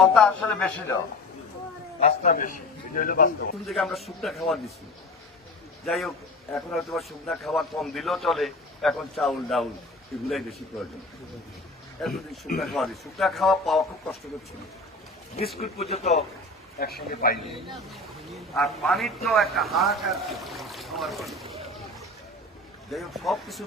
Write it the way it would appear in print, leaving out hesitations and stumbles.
কথা আসলে বেশি দাও, রাস্তা বেশি, এটা হলো বাস্তব। কোন থেকে আমরা শুকনা খাবার দিচ্ছি, যাই হোক এখন হয়তো শুকনা খাবার কম দিলেও চলে, এখন চাউল ডাউল এগুলাই বেশি প্রয়োজন। এতদিন শুকনা খাওয়া দিই, শুকনা খাওয়া পাওয়া খুব কষ্ট করছিল, বিস্কুট পর্যন্ত একসঙ্গে পাইনি। আর পানির তো একটা হাহাকার, যাই হোক সবকিছু